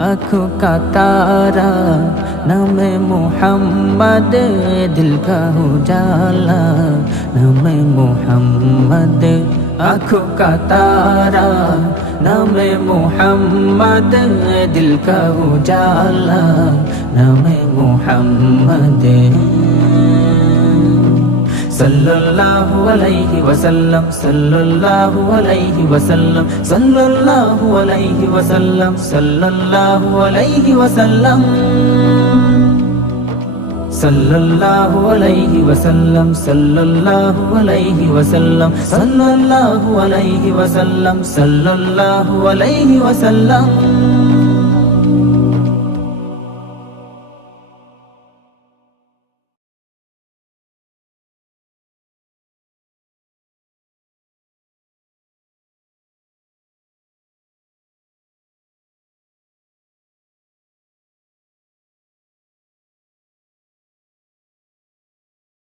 आँखों का तारा नामे मोहम्मद, दिल का उजाला नामे मोहम्मद। आँखों का तारा नामे मोहम्मद, दिल का उजाला नामे मोहम्मद। सल्लल्लाहु अलैहि वसल्लम, सल्लल्लाहु अलैहि वसल्लम, सल्लल्लाहु अलैहि वसल्लम, सल्लल्लाहु अलैहि वसल्लम, सल्लल्लाहु अलैहि वसल्लम, सल्लल्लाहु अलैहि वसल्लम, सल्लल्लाहु अलैहि वसल्लम, सल्लल्लाहु अलैहि वसल्लम।